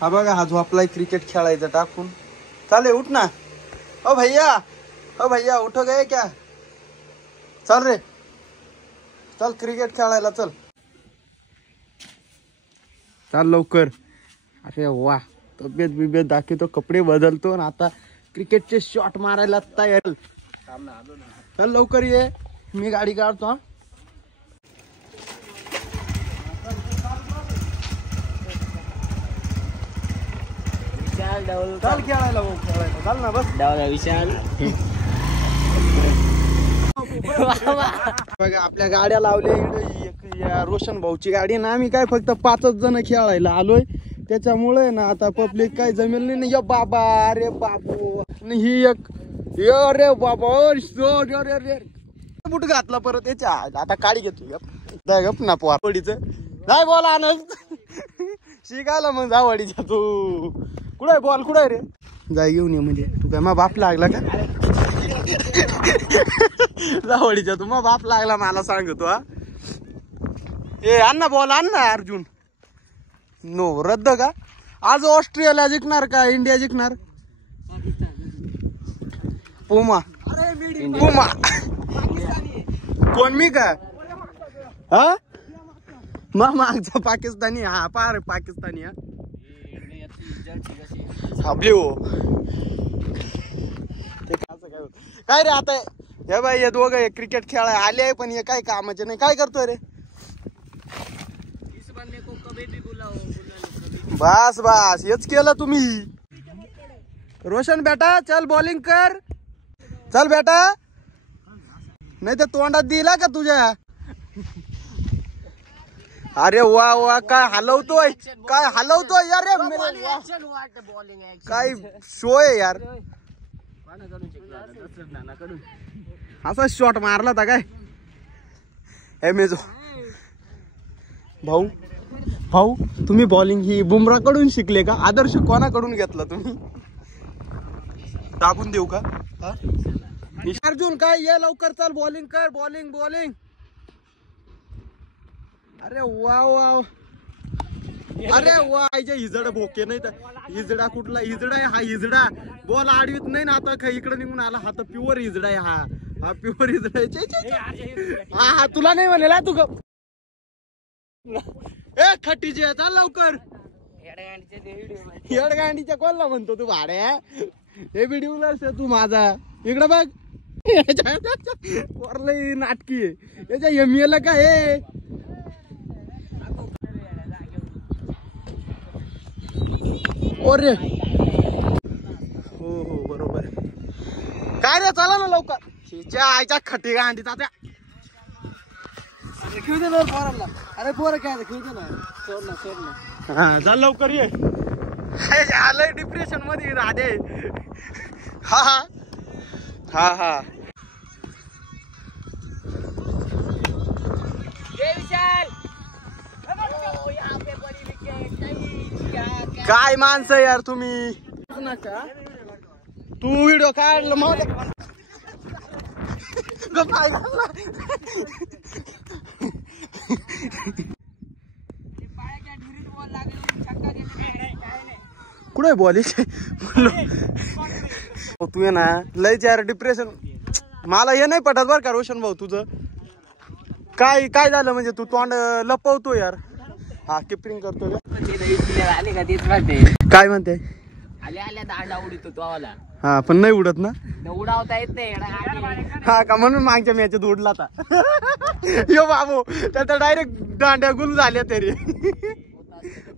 हा बघा हा झोपलाय क्रिकेट खेळायचं टाकून. चाले उठ ना. ओ भैया उठो गए क्या? चल रे चल क्रिकेट खेळायला चल. चाल लवकर. अरे वा तब्येत बिब्येत दाखवतो कपडे बदलतो आणि आता क्रिकेटचे शॉट मारायला तयार. चल लवकर ये मी गाडी काढतो. चल खेळायला चाल ना बस. विशाल बघा आपल्या गाड्या लावल्या. रोशन भाऊची गाडी ना. आम्ही काय फक्त 5च जण खेळायला आलोय त्याच्यामुळे ना आता पब्लिक काय जमेल नाही. या बाबा अरे बाबू ही एक अरे बाबा बुट घातला परत याच्या. आता काळी घेतो गप ना पोडीच नाही बोला आनंद शिकायला मग जावडीच्या. तू कुठे बॉल कुठे रे? जाय घेऊन ये. म्हणजे तू काय मग बाप लागला का? जावडीच्या तू मग बाप लागला मला सांगतो. हा ए आण ना बॉल आण ना अर्जुन. नो रद्द का? आज ऑस्ट्रेलिया जिंकणार का इंडिया जिंकणार? पुमा कोण मी का? हा मागचा पाकिस्तानी. हा पार पाकिस्तानी. हा ब्ल्यू काय रे? आता हे बाई हे दोघं क्रिकेट खेळायला आले आहे पण हे काय कामाचे नाही. काय करतोय रे? बस बस हेच केलं तुम्ही. रोशन बेटा चल बॉलिंग कर. चल बेटा नाही तर तोंडात दिला का तुझ्या. अरे वा वा काय हलवतोय यार. काय शो आहे यार. असा शॉट मारला होता काय? एमेजो भाऊ तुम्ही बॉलिंग ही बुमरा कडून शिकले का? आदर्श कोणाकडून घेतला तुम्ही? टाकून देऊ का? अर्जुन काय ये लवकर चल बॉलिंग कर. बॉलिंग अरे वा अरे वा हिजड भोके नाही तर हिजडा कुठला हिजडा आहे? हा हिजडा बॉल आडवीत नाही ना. आता इकडे निघून आला. हा तर प्युअर हिजडा आहे. हा प्युअर हिजडा आहे. हा तुला नाही म्हणेल तू ग. ए खट्टीचे चाल लवकर. हेडगांडीच्या कोणला म्हणतो तू भाड्या? हे व्हिडिओ तू माझा इकडे बघ. वरलई नाटकी आहे याच्या. एमएला काय अरे हो बरोबर. काय रे चला ना लवकर. हिच्या आईच्या खटी गांडीचा त्या खेळू दे ना पोरांना. अरे पोरं काय खेळू दे ना. सोड ना. हा चल लवकर ये. आलंय डिप्रेशन मध्ये राधे. हा काय माणसं यार तुम्ही. तू व्हिडिओ काढलं मग कुठे बॉल तू ये ना. लयच यार डिप्रेशन. मला हे नाही पटत बर का रोशन भाऊ तुझं. काय झालं म्हणजे तू तोंड लपवतो यार. हा किपिंग करतो काय म्हणते? आल्या दांडा उडीतो तो आवाला. हा पण नाही उडत ना. उडावता येत नाही. हा का म्हणून मागच्या मॅचेत उडला था. यो बाबू त्याचा डायरेक्ट दांड्या गुल झाल्या तरी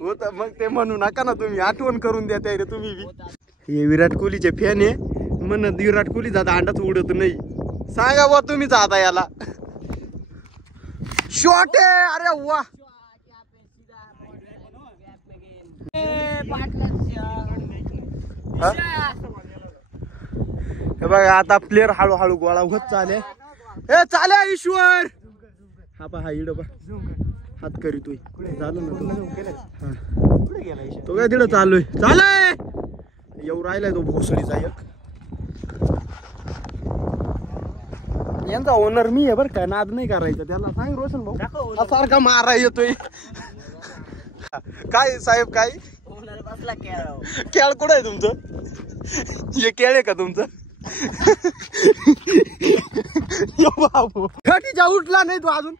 होत. मग ते म्हणू नका ना तुम्ही. आठवण करून द्या तरी तुम्ही. हे विराट कोहलीचे फॅन आहे म्हणत विराट कोहलीचा दांडाच उडत नाही. सांगा बा तुम्हीच आता याला. शॉट आहे. अरे वा हे बघा आता प्लेअर हळूहळू गोळा होत चाले. ईश्वर हा पा हा इड बा हात करीतोय. झालं ना तो काय तिकडं चालूय येऊ राहिलाय तो भोसडीचा एक. यांचा ओनर मी आहे बरं का. नाद नाही करायचं त्याला. सांग रोशन भाऊ सारखा मारा येतोय. काय साहेब काय बसला केळ कुठं आहे तुमचं? हे केळ आहे का तुमचं? बाबू खटीच्या उठला नाही तू अजून.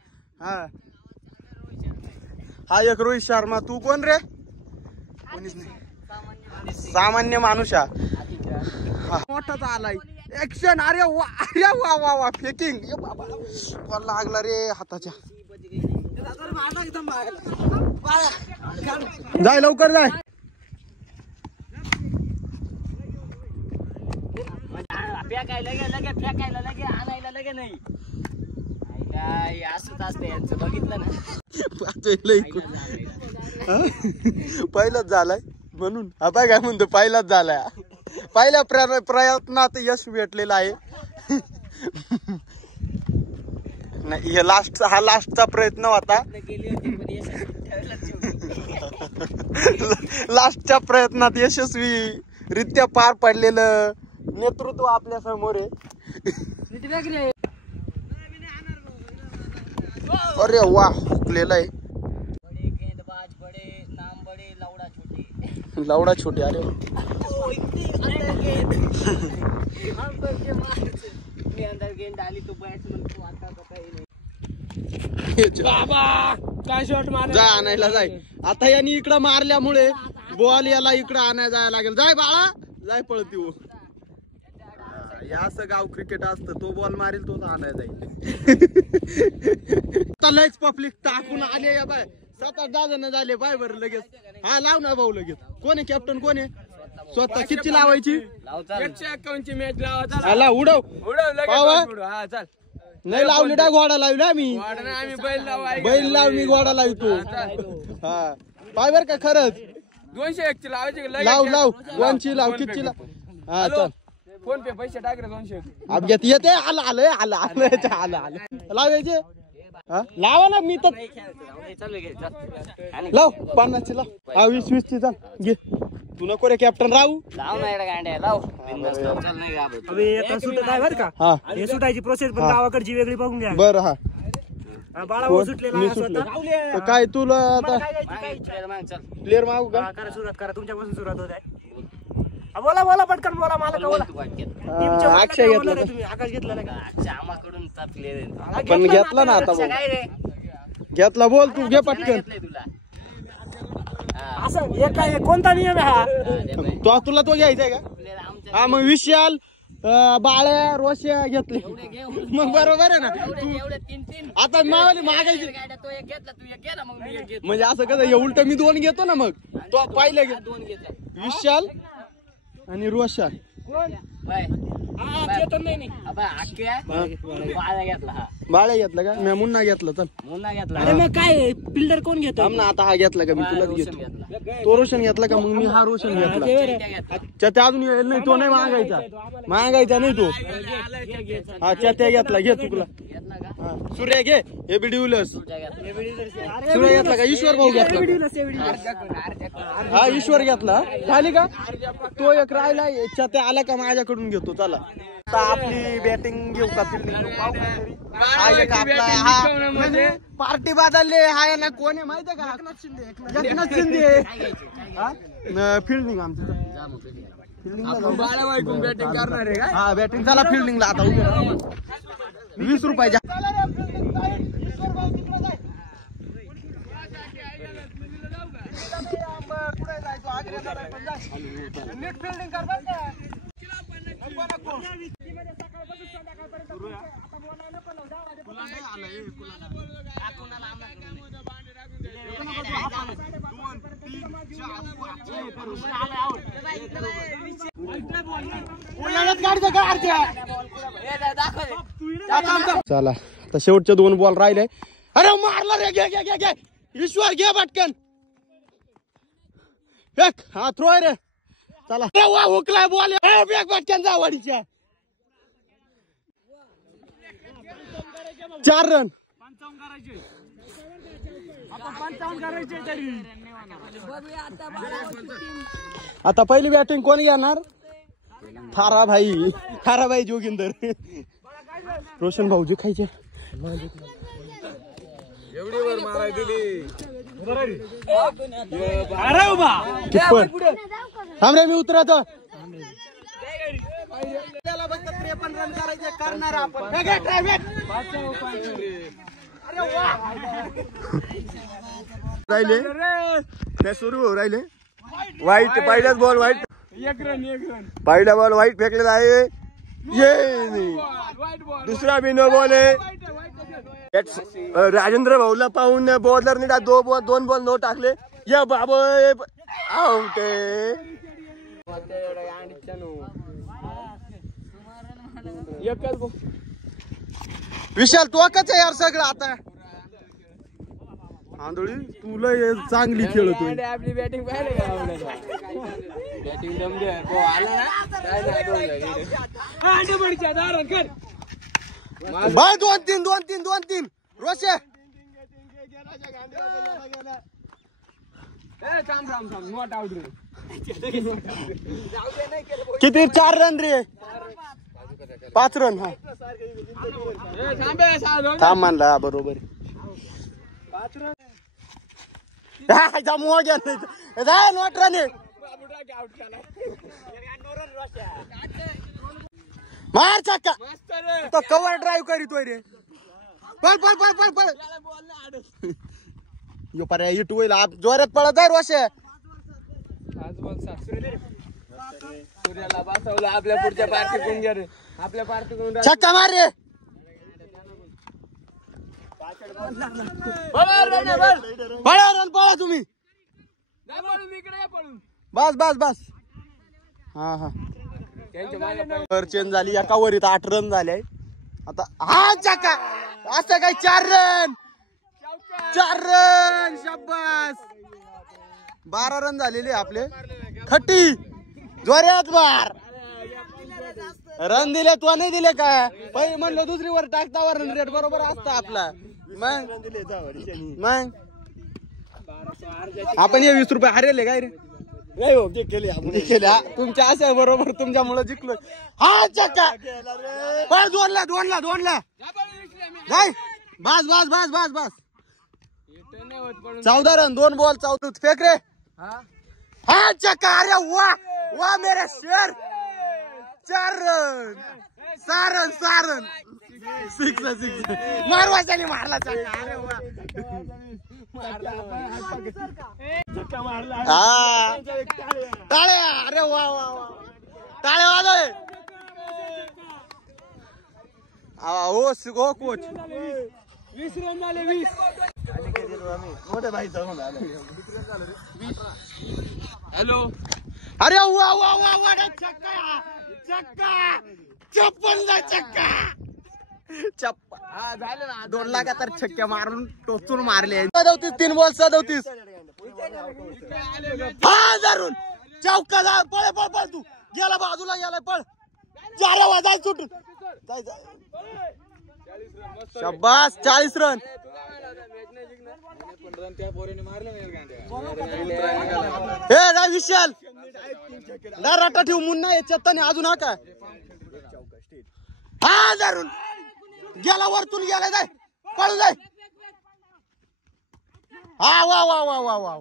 हा एक रोहित शर्मा. तू कोण रे? कोणीच नाही, सामान्य माणूस. मोठाच आलाय ऍक्शन. अरे वा अरे वा वा वा फेकिंग. बॉल लागला रे हाताच्या. जाय लवकर जाय. फेकायला लगे आणायला लगे नाही. असंच असतं यांचं, बघितलं ना. पहिलाच झालाय म्हणून आता काय म्हणतो, पहिलाच झालाय. पहिल्या प्रयत्नात यश भेटलेलं आहे. नाही हे हा लास्टचा प्रयत्न होता. लास्टच्या प्रयत्नात यशस्वीरित्या पार पडलेलं नेतृत्व आपल्या समोर आहे. अरे वा हुकलेला आहे. लवडा छोटे. अरे जा आणायला जाय. आता यांनी इकडं मारल्यामुळे बॉल याला इकडं आणायला जायला लागेल. जाय बाळा जाय पळत येऊ. असं गाव क्रिकेट असतं. तो बॉल मारेल तोच आणायला जाईल. लयच पब्लिक टाकून आले या बाय. 7-8 जण झाले बाय. बरं लगेच हा लाव ना भाऊ लगेच. कोण आहे कॅप्टन? कोण आहे? स्वतः किती लावायची? 151 मॅच लावा. आला उडव चल. नाही लावली डाय घोडा लावला आम्ही. आम्ही बैल लाव मी घोडा लावतो. हा पाय बर का खरंच. 201 ची लावायची. लाव कोणची लाव किती लाव. हा चल फोन पे पैसे टाक रे 200. अब येते. आलं लावायचे. लावा ना मी तर लाव 50 ची लाव. हा 20 ची चाल घे. तू नको रे कॅप्टन राहू. सुटत आहे बरं का. हा हे सुटायची प्रोसेस पण गावाकडची वेगळी बघून घ्या. बरं. हा बाळा मी सुटलेला सुटलो. काय तुला आता प्लेअर मागू का? करा सुरुवात करा. तुमच्यापासून सुरुवात होत आहे. बोला पटकन बोला. मला का बोला. अक्षय घेतला का? तुम्ही आकाश घेतला नाही का? पण घेतला ना आता बोल. घेतला बोल तू घे पटकन. असं हे काय कोणता नियम आहे हा? तुला तो घ्यायचाय का? हा मग विशाल बाळ्या रोश्या घेतले मग बरोबर आहे ना. आता मावाली मागायची म्हणजे असं कसं उलट मी 2 घेतो ना. मग तो पाहिलं विशाल आणि रोशा. बाळ्या घेतला का? मी मुन्ना घेतला. चल अरे मग काय फिल्डर कोण घेतो? आता हा घेतला का? मी तुलाच घेतो. तो रोशन घेतला का? मग मी हा रोशन घेतला. त्या अजून येईल नाही. तो नाही मागायचा नाही तो. हा त्या घेतला. घे चुकला. सूर्या घे. हे बिडिवलर्स सूर्या घेतला का? ईश्वर भाऊ घेतला. हा ईश्वर घेतला. झाली का? तो एक राहिला. त्या आला का माझ्याकडून घेतो. चला आपली बॅटिंग घेऊ का फिल्डिंग घेऊ? पार्टी बदलले. हा ना कोण आहे माहिती आहे का? एकनाथ शिंदे. फिल्डिंग आमचं बॅटिंग करणार आहे. हा बॅटिंग झाला. फिल्डिंगला आता 20 रुपयाच्या. नीट फिल्डिंग कर बरं का. चला आता शेवटचे 2 बॉल राहिले. अरे मारला रे. घे ईश्वर घे पटकन. हा थ्रो आहे रे. चला हुकलाय बॉल. पटकन जा वाडीच्या. 4 रन. 55 करायचे तरी. आता पहिली बॅटिंग कोण घेणार? थाराभाई जोगिंदर. रोशन भाऊजी खायचे. एवढी वर माराय दिली. अरे उभा थांब रे, मी उतरतो. त्याला फक्त 53 रन करायचे, करणार आपण. राहिले नाही, सुरू हो राहिले. वाईट पहिल्याच बॉल वाईट, एक रन पहिला बॉल वाईट फेकलेला आहे. ये नाही, दुसरा बी नो बॉल आहे. राजेंद्र भाऊला पाहून बॉलरने दोन बॉल नो टाकले. या बाबा आउट. विशाल तू कच आहे यार सगळं आता. आंधळी तुला चांगली खेळतोय. आपली बॅटिंग पाहिजे का? बॅटिंग दम दे आला ना. बाय 2-3 रोशे. नॉट आउट रे. किती 4 रन रे? 5 रन. हा थांब मानला बरोबर. जमवा घ्या नॉट रन. मार चक्का. तो कव्हर ड्राईव्ह करीतोय रे. पळ पळ पळ पळ पळ. यो पर्याय हिट होईल. जोरात पळत आहे रोशे. सूर्याला बसवलं आपल्या पुढच्या पार्टीतून घे रे. आपल्या पार्टीतून छक्का मार रे. पळा रन पळा तुम्ही. बस बस बस. हा हा चेंज झाली. एका वरीत 8 रन झाले आता. हा चक्का. असं काय 4 रन. 4 रन. शाबास. 12 रन झालेले आपले. खट्टी जोऱ्यात मार. रन दिले तू नाही दिले का? पहिले म्हणलं दुसरीवर टाकता रन रेट बरोबर असतं आपला. मग आपण हे 20 रुपये हरेले काय रे? नाही हो ते केले तुमच्या आशा बरोबर तुमच्यामुळे जिंकलो. हा चक्का. बस 2 ला जाय. बस बस बस बस बस. 14 रन 2 बॉल 14. फेक रे. हा चक्का. अरे वा वा मेरे शेर. 4 रन 6 रन 6 मारवाशाने मारला चक्का. अरे वा. हा टाळ्या. अरे वा वा वा टाळ्या वाजव. हो कोच. 20 रन झाले. 20 मोठे भाई. हॅलो. अरे वा वा वा वा चक्का. चक्का 56 चक्का. हा झालं ना. 2 लाख तर छक्क्या मारून टोचून मारले. 37 बॉल 37. हा धरून चौका. जा पळ पळ पळ. तू गेला बाजूला गेला पळ. 4 वाजाय सुटून. शाबास 40 रन. हे राय विशाल ना रट्टा ठेवू. मुन्ना याच्यात अजून हा का. हा धरून गेला वरतून गेला. जाय पळू जाय. हा वा वा वा वा वा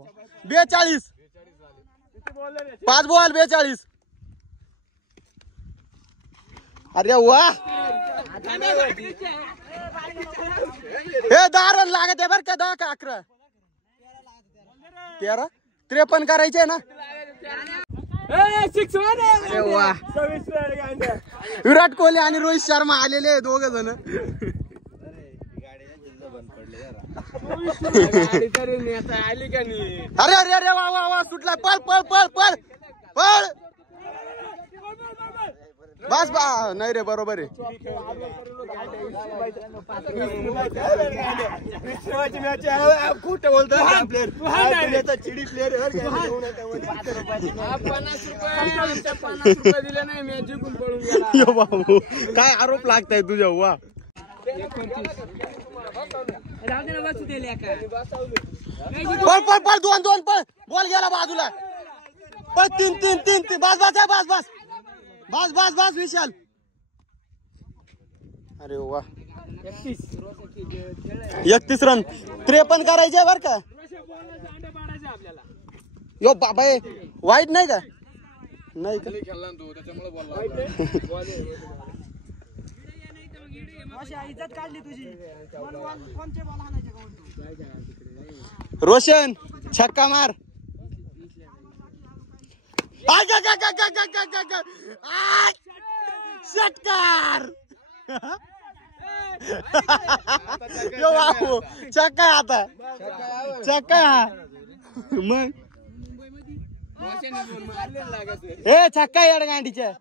42. 5 बॉल 42. अरे वा. हे 10 रन लागत आहे बर का. 10 का 11 13 53 करायचे ना. अरे वा. विराट कोहली आणि रोहित शर्मा आलेले 2 जण. आली का नाही? अरे अरे अरे वा वा वा सुटला. पळ पळ पळ पळ पळ. बस बा नाही रे बरोबर आहे. खोट बोलतो. 50 रुपये दिले नाही. मी जिंकून पळून गेला. यो बाबू काय आरोप लागताय तुझ्या. वा पळ पळ पळ. 2 पळ. बॉल गेला बाजूला. पळ 3 बस बस बस बस बस बस बस विशाल. अरे वा 31 रन 53 करायचे बर का. यो बाबा वाईट नाही का? नाही का? खेळला ना तो त्याच्यामुळे बोलला. इज्जत काढली तुझी. कोणते बॉल आणायचे का? रोशन छक्का मार. षटकार. यो बाबू छक्का आता छक्का. मग हे छक्का येड गांडीच्या.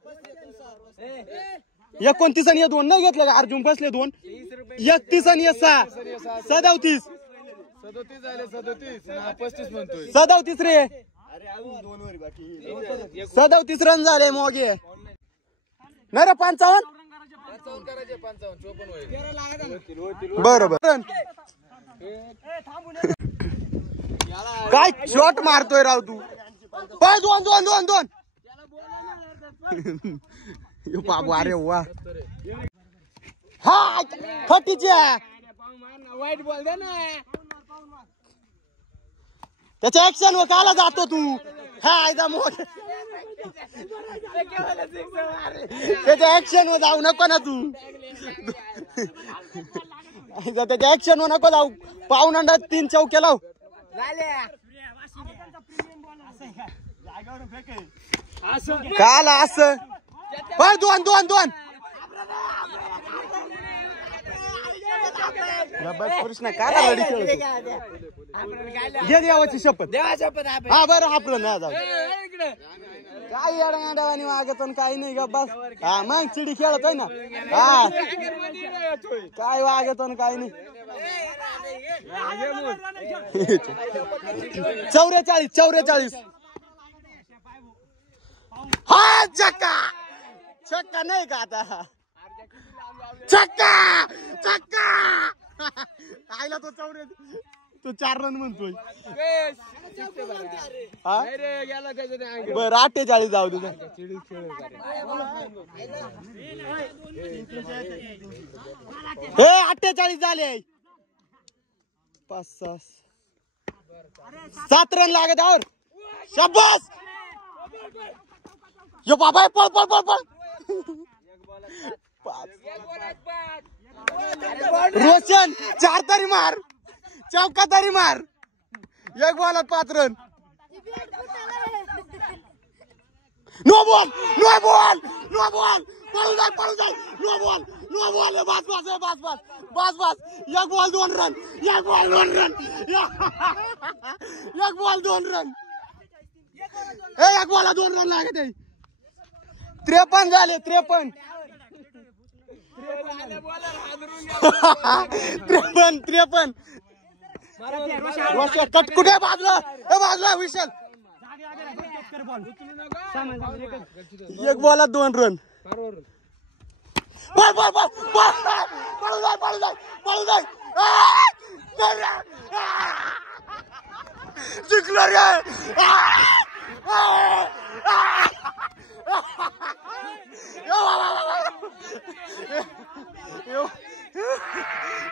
29 आणि 2 नाही घेतलं का? अर्जुन बसले 2. 31 आणि 6 37. 37 झाले 37 35 म्हणतोय. 37 रे. 37 रन झाले मोगे. नाही रे 55. 55 करायचे 55 54 होईल. बरोबर. काय शॉट मारतोय राव तू. 2 यो बाबू अरे वा. हा फटीच्या वाईट बॉल दे ना. त्याच्या ऍक्शन वर काला जातो तू. हा एकदा मोठ त्याच्या ऍक्शन वर जाऊ नको ना तू. त्याच्या ऍक्शन वर नको जाऊ. पाऊन 3 चौके लाव. काल असं 2 बस कृष्ण काला रडी खेळतो. घे देवाची शपथ. हा बरं आपलं नाही जाऊ. काय येडावानी वागतो काही नाही ग बस. हा मग चिडी खेळतोय ना. हा काय वागतो काही नाही. 44. हा छक्का नाही का आता. छक्का आयला तो 4 रन म्हणतोय. बरं 48 जाऊ तुझं. हे 48 झाले. 5 7 रन लागत और. शाबास. यो बाबा पळ. रोशन 4 तरी मार. चौका तरी मार. 1 बॉलात 5 रन. No ball. पळू जाय. No ball. बस. 1 ball 2 run. 1 ball 2 run. 1 ball 2 run लागत आहे. 53 झाले. 53. कट कुठे बाजूला विशाल. 1 बॉलात 2 रन. पळू जाय. जिंकलो रे.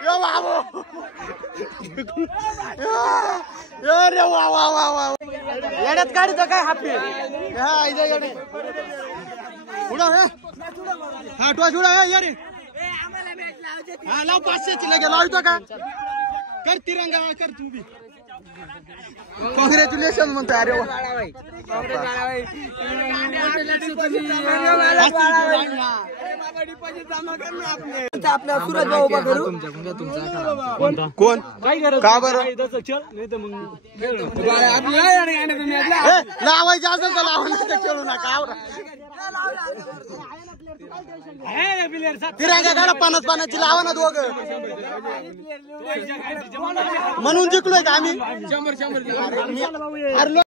यो बाबू रे वा. येड्यात काढतो काय हापी. हा इथं येडे उडा. हा टॉस उडा ये रे. हा लाव 500ची लगे लावतो का. कर तिरंगा कर तू बी. कॉंग्रॅच्युलेशन म्हणतो. अरे आपल्या सुरज भाऊ उभा करू. कोण का बरं लावायचं असेल तर लावा नाही तर खेळू नका. तिरंगा काढा 50 लावा ना दोघं. म्हणून जिंकलोय का आम्ही. 100